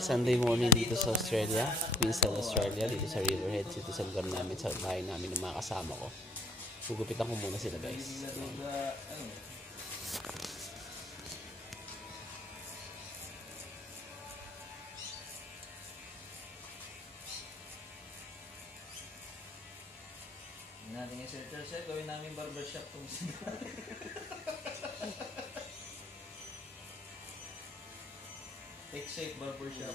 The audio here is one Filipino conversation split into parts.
guys, Sunday morning dito sa Australia, Queensland, Australia, dito sa Riverhead, dito sa lugar namin, sa bahay namin ng mga kasama ko. Gugupitan ko muna sila guys. Natin yung sir, gawin namin barbershop kung sila. Take shape barbershop.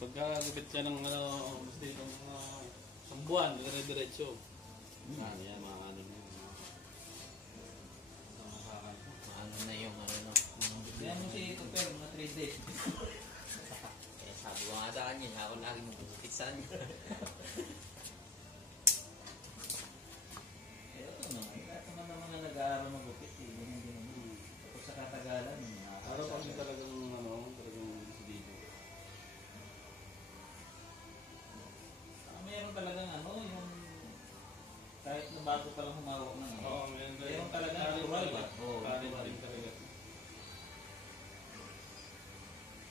Pagkagupit ka ng gusto itong isang buwan, dire-diretso. Ano yan, mga ano na yun. Ano na yung ano. Yan mo si Tupper, mga 3 days. Kaya sabi ko nga sa kanya, ako lagi magpupit sa kanya. Pero ano, lahat naman ng mga nag-aaral magpupit. Ganyan din naman. Tapos sa katagalan, Araw kami talagang dito. Mayroon talagang ano, yung kahit na bago pa lang humawak ng ano. Oo, meron talagang natural ba? Oo, natural talaga.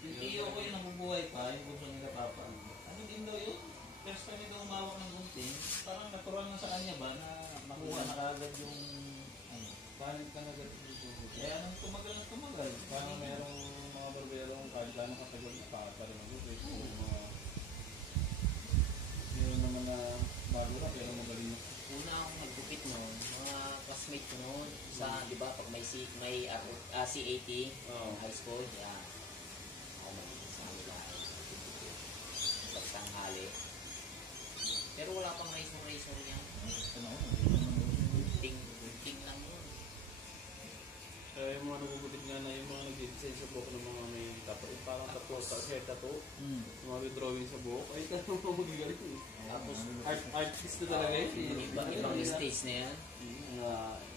Yung iyo ko yung nabubuhay pa, yung bunso nila papa. Ano din daw yun? First time ito humawak ng gunting, parang natural na sa kanya ba na makuha na kagad yung ano. Palit ka na dito. Kaya anong tumagal? Parang merong mga barberong kahit gano'ng katagal na pakaparin ng gupit. Meron naman na bago na pero magaling na. Una akong naggupit noon, mga classmate ko noon sa, di ba, pag may CAT, high school, yan. Ako magiging sa nila, sa tanghali. Pero wala pang razor niya. Gunting lang yun. Yung mga nagugupit nga na yung mga nag-design sa buhok ng mga may tattoo, parang tattoo, hair tattoo, yung mga drawing sa buhok, ay talagang mga magigaling eh. Tapos artist na talaga yun. Ibang stage na yan.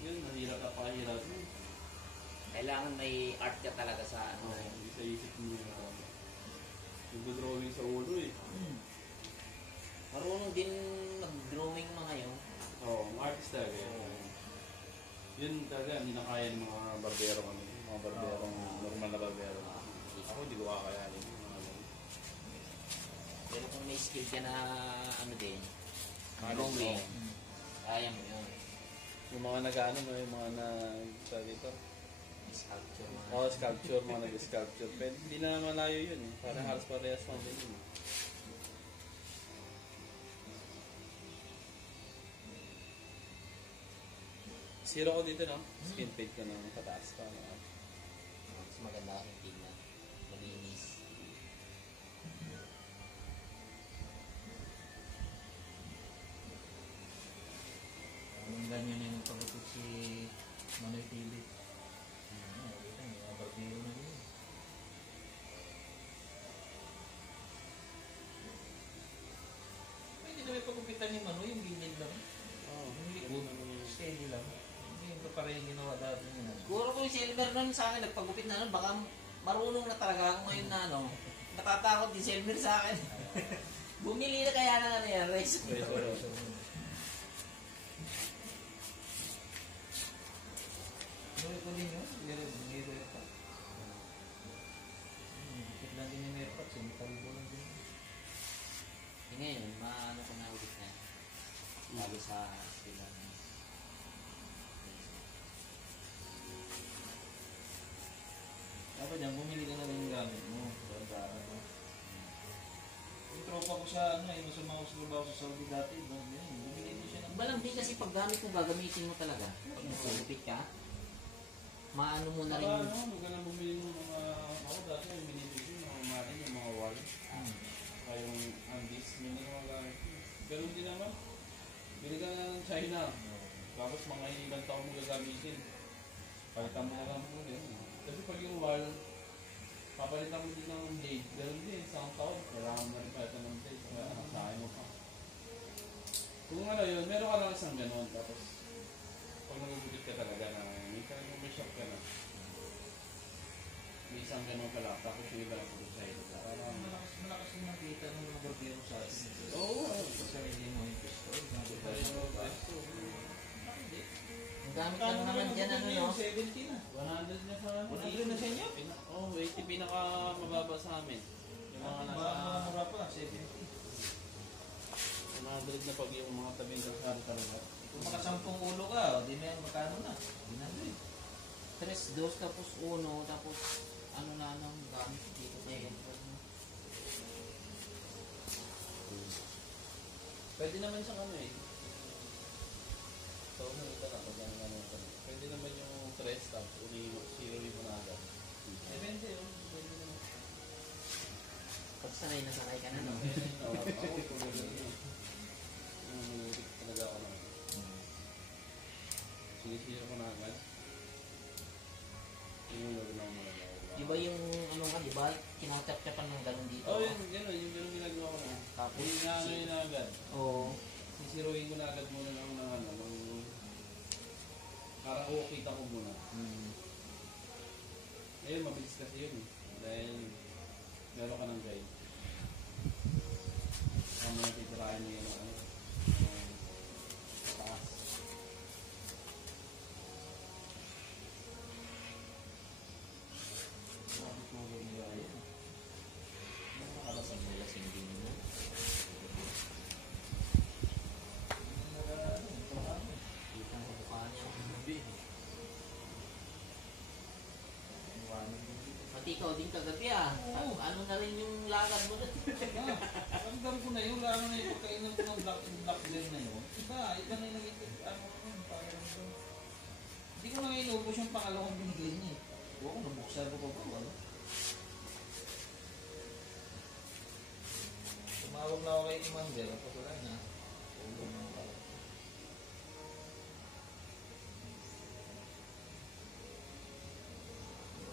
Yun, nahirap na pakahirap. Kailangan may art ka talaga sa ano. Hindi sa isip mo yung drawing sa ulo eh. Marunong din mag-drawing mga yun. Oo, artist talaga yun. Yun talaga, hindi na kaya ng mga barbero kami. Mga barberong normal na barbero. Ako hindi ko kakayanin. Pero kung may skill ka na ano din, drawing, kaya mo yun. Yung mga nag-ano mo, yung mga dito? Sculpture mga. Oo, sculpture, mga nag-sculpture. Pero hindi na malayo yun eh. Parang halos parehas lang din yun. Zero ko dito, no? Skin fade ko ng pataas pa. Mas maganda kasing tignan. Malinis. Ang ganyan yung pagkakot si Manoy TV. Kita niyo, mga barbero na yun. Pwede na may pagkupitan ni Manoy, yung gilid lang. Hindi ko, steady lang. Hindi yung parang ginawa dati niya. Siguro kung si Elmer nun sa akin, nagpagupit na nun, baka marunong na talaga ako ngayon na ano. Natatakot din si Elmer sa akin. Bumili na kaya na ano yan, race. Gawin ko din yun, may haircut. Bukit lang din yung haircut, sinitalbo lang din. Ngayon, maano ko na ulit na. Lalo sa sila na. Dapat dyan, bumili ka na lang yung gamit mo. Ganda mo. Yung tropa ko sa ano eh, nasa mga trabaho sa Saudi dati, bumili din siya ng... Balang di kasi paggamit mo, gagamitin mo talaga. Pag nagsulupit ka, maano mo na rin. Huwag ka na bumili mo mga... Ako dati yung binibigyan, mga marin, yung mga wall. Kaya yung andis, may mga gamit. Ganun din naman. Bili ka na ng China. Tapos mga ilang taon mo gagamitin. Palitan mo na lang mo din. Kasi pag yung wall, papalitan mo din ng blade. Ganun din, isang taon. Kailangan mo na rin palitan ng blade. Kaya nakasahin mo pa. Kung ano yun, meron ka lang isang ganun. Tapos, pag nagugupit ka talaga na may shop ka na. May isang ganun pala, tapos yung iba lang puro China. Parang, Malakas yung nakita ng mga barbero sa atin. oo, Sa sarili mo yung pesto. iba rin yung presto. Hindi. Ang gamit lang naman dyan, ano, no? 70 na. 100 na sa amin. 100 na sa inyo? Oo, 80 pinaka mababa sa amin. Yung mga Mga nasa mura pa, 70. 100 na pag yung mga tabing kalsada talaga. Kung makasampung ulo ka, di na yan, magkano na? 100. 3, 2, tapos 1, tapos ano na nang gamit dito sa airport mo. Pwede naman siyang ano eh. So, nakita na pag ano pwede naman yung 3 tapos zero mo na agad. Depende yun. Pwede naman. Pag sanay na sanay ka na, no? Ako, kung gano'n yun. Talaga ako na. Sinisira ko na agad. Yung gano'n mo lang. Di ba yung ano ka, di ba? Kinatap-tapan ng ganun dito. Oh, yung gano'n ginagawa ko na. Tapos, Hindi na ano yun na agad. Oo. Sisiruin ko na agad muna ng ano, ng para ko kita ko muna. Ayun, mabilis kasi yun eh. Dahil meron ka ng guide. Kaya mo natitirahin mo yun ng ano, sa taas. Makakitulog nila yan. Lasing na lasing din mo. Kita ko mukha niya. Pati ikaw din kagabi ah. Oo. Ano na rin yung lakad mo na? Ang dami ko na yun, lalo na yung pagkainan ko ng black blend na yun. Iba na yung naging, ano ko nun, parang doon. Hindi ko na ngayon ubos yung pangalawang binigay niya eh. Oo, nabuksan ko pa ba, ano? Tumawag na ako kay Commander, tapos wala na. Oo, na pala.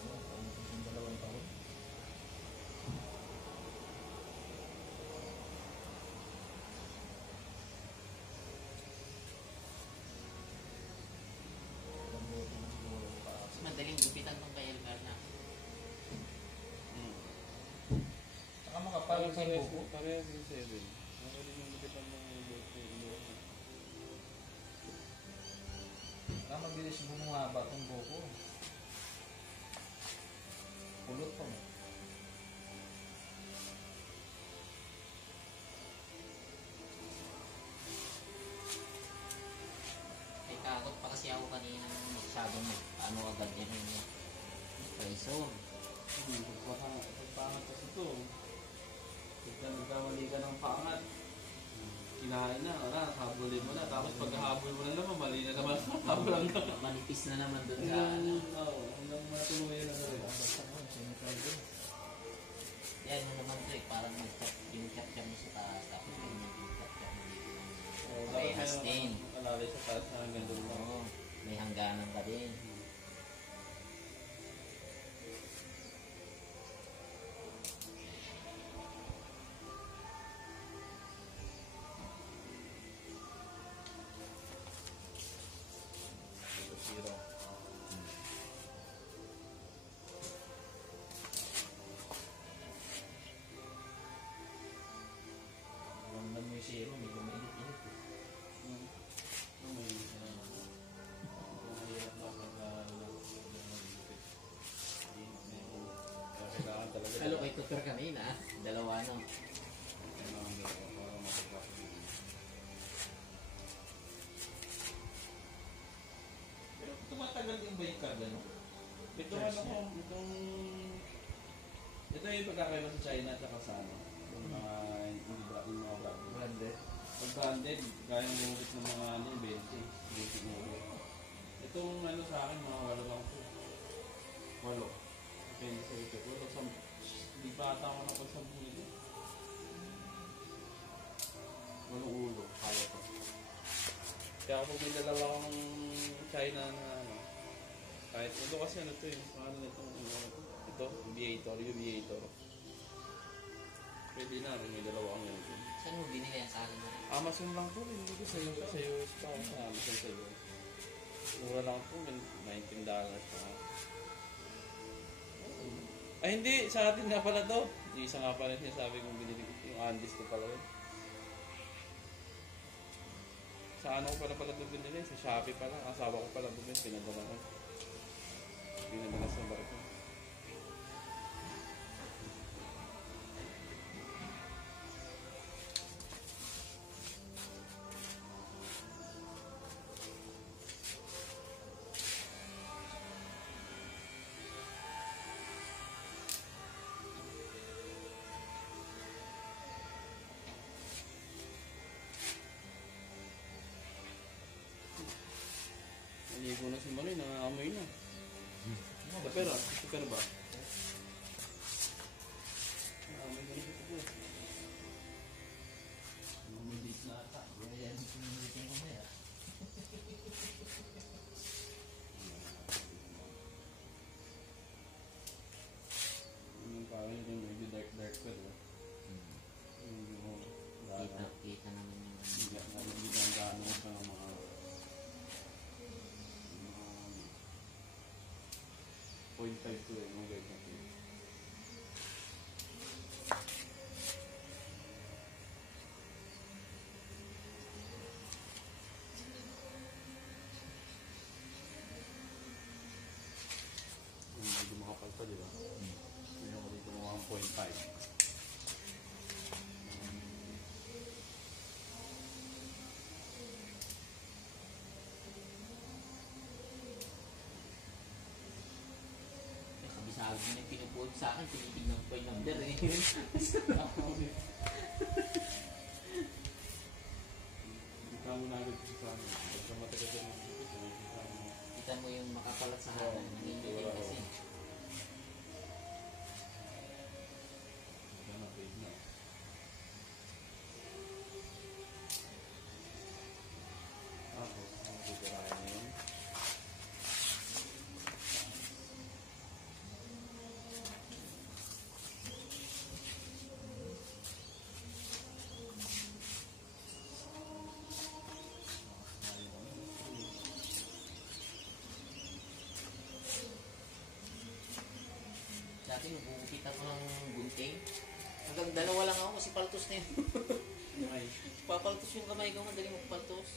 Oo, ano ko siyang 2 taon. Mas madaling gupitan tong kay Elmer na. Saka makapal sa buko. Parehas yung 7. Ako din yung likitan ng ulo. Saka mabilis bumungaba itong buko. Pulot pa mo. May takot pa kasi ako kanina nung masyadong ano agad yan yung pressure. Pagpangat kasi ito. Pagka nagkamali ka ng pangat, kinain na, habulin mo na. Tapos pagkahabol mo na naman, mali na naman. Habulan ka. Manipis na naman dun sa ano. Oo, hanggang matuluyan na rin. Basta mo, sinical din. Yan mo naman to eh, parang nag-chop yung chop-chop mo sa taas. Tapos yung chop-chop mo dito. Parehas din. Alalay sa taas na hanggang doon lang. Oo, may hangganan ka din. Zero. Ramdam mo yung zero, medyo mainit-init. Mahirap na kailangan talaga. Halo kay tutor kanina, dalawa no. Pero tumatagal din ba yung karga, no? Ito ano ko, ito yung pagkakaiba sa China at saka sa ano, yung mga brand. Branded. Pag branded, gaya ng ulit ng mga ano, 20 siguro. Itong ano sa akin, mga 8 lang po. 8. Depende sa ito. 8 sa, hindi pa ata ako napagsabu nito. 8 ulo, kaya ko. Kaya ako may dalawa akong China na ano, kahit ito kasi ano to yung pangalan nito, ito, Aviator. Pwede na rin, may dalawa akong yun. Saan mo binili yan sa akin mo? Amazon lang po, hindi ko sa US pa ako sa Amazon sa US. Mura lang po, $19 pa. Ay hindi, sa atin nga pala to. Isa nga pala siya sabi kong binili ko. Yung Andes ko pala yun. Sa ano ko pala ito binili? Sa Shopee pala. Asawa ko pala binili. Pinadala ko. Pinadala sa barko. Naligo na si Manoy, nangangamoy na. Sa pera ba? Nangangamoy na rin ito. Lumilit na ata. Yan, lumilit ko maya. Yung parang yung medyo dark pa, diba? Yung Kita naman yung ano. hindi na gaano sa mga 0.5 to mga ganyan. Medyo makapal pa, di ba? Yung ako dito mga 1.5. Sabi mo yung pinupuot sa akin, tinitignan ko yung number eh. Hindi ka mo na agad sa amin. Pagka matagal ka naman dito, Kita mo yung makapalat sa hana, nangingitin kasi. yan na, page na. Tapos, titirahin na yun. Dati nagugupit ako ng gunting. Hanggang dalawa lang ako kasi paltos na yun. Ay, Papaltos yung kamay ko, madali magpaltos.